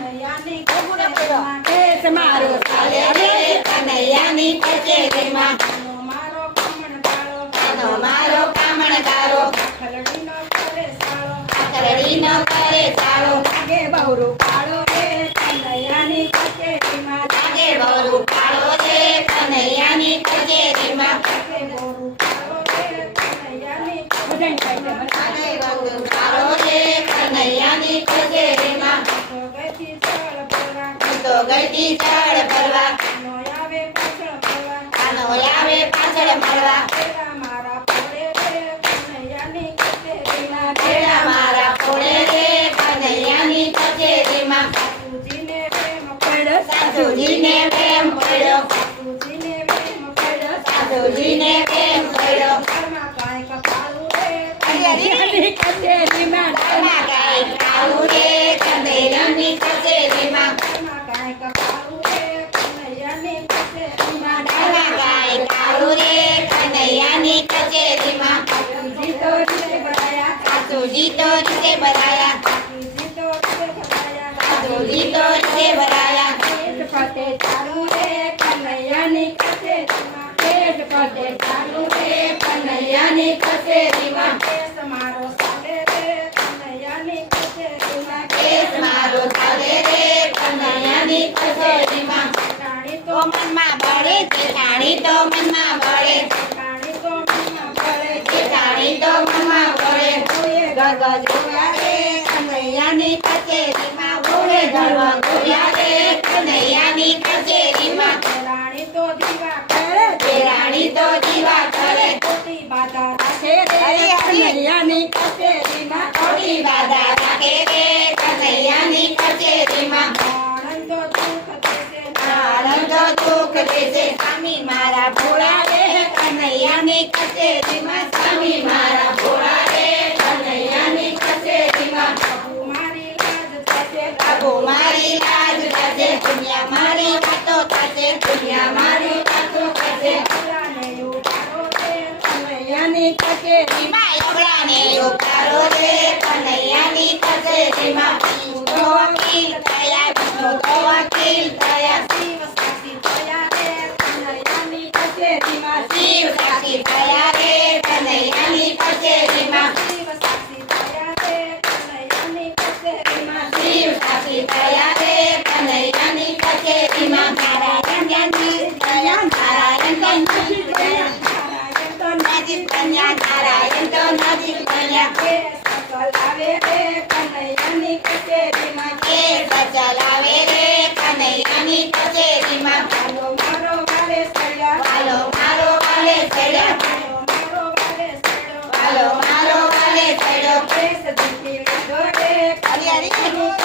કનૈયાની કચેરીમાં કેસ મારો ચાલે રે કનૈયાની કચેરીમાં મારો કામણદારો મારો કામણદારો ખલડીનો કરે સાળો ખલડીનો કરે સાળો લાગે બહુ કાળો રે કનૈયાની કચેરીમાં લાગે બહુ કાળો રે કનૈયાની કચેરીમાં લાગે બહુ કાળો રે કનૈયાની કનૈયાની કચેરીમાં તો ગઈતી ચળ ભરવા કાનો આવે પાછળ મળવા મારા પોળે રે કનૈયાની કચેરીમાં મારા પોળે રે કનૈયાની કચેરીમાં સાસુજીને પ્રેમ પડ્યો સાસુજીને પ્રેમ પડ્યો ઘરમાં કાંઈક ખાવું રે કનૈયાની કચેરીમાં ઘરમાં કાંઈક ખાવું રે કનૈયાની કચેરીમાં ઘરમાં કાંઈક ખાવું રે કનૈયાની કચેરીમાં ઘરમાં કાંઈક ખાવું રે કનૈયાની કચેરીમાં સાસુજી તો રીતે બરાયા સાસુજી તો રીતે બરાયા સાસુજી તો રીતે બરાયા ફતે ચાલુ રે કનૈયાની કચેરીમાં પેટ ફતે ચાલુ રે કનૈયાની કચેરીમાં કેસ મારો ચાલે રે કનૈયાની કચેરીમાં કેસ મારો ચાલે રે કનૈયાની કચેરીમાં રાણી તો મનમાં બળે છે રાણી તો મનમાં બળે રાણી તો મનમાં બળે છે રાણી તો મનમાં બળે કોઈએ ગગ જોયા રે કનૈયાની કચેરીમાં બોલે ધરવા ગોયા રે કનૈયાની કચેરીમાં રાણી તો દીવા કરે રાણી તો દીવા કરે ખોટી બાધા રાખે રે કનૈયાની કચેરીમાં ખોટી બાધા રાખે રે કનૈયાની કચેરીમાં આનંદ દુઃખ દેશે સ્વામી મારા ભોળા રે કનૈયાની કચેરીમાં સ્વામી મારા ભોળા રે કનૈયાની કચેરીમાં પ્રભુ મારી લાજ થશે દુનિયા મારી વાતો થશે દુનિયા મારી વાતો થશે કનૈયાની કચેરીમાં યોગડાને યોગારો રે કનૈયાની કચેરીમાં તો વકીલ થયા તો વકીલ થયા શિવ સાક્ષી થયા રે કનૈયાની કચેરીમાં શિવ સાક્ષી થયા રે કનૈયાની કચેરીમાં શિવ સાક્ષી થયા રે કનૈયાની કચેરીમાં શિવ સાક્ષી થયા રે કનૈયાની કચેરીમાં નારાયણ નજીક થયા નારાયણ નજીક થયા નજીક થયા નારાયણ તો નજીક થયા ચલાવે રે કનૈયાની કચેરીમાં કેસ ચલાવે રે કનૈયાની કચેરીમાં હાલો મારો વાલે સડ્યા હાલો મારો વાલે સડ્યા હાલો મારો વાલે સડ્યો કેસ જીતી લીધો રે કનૈયાની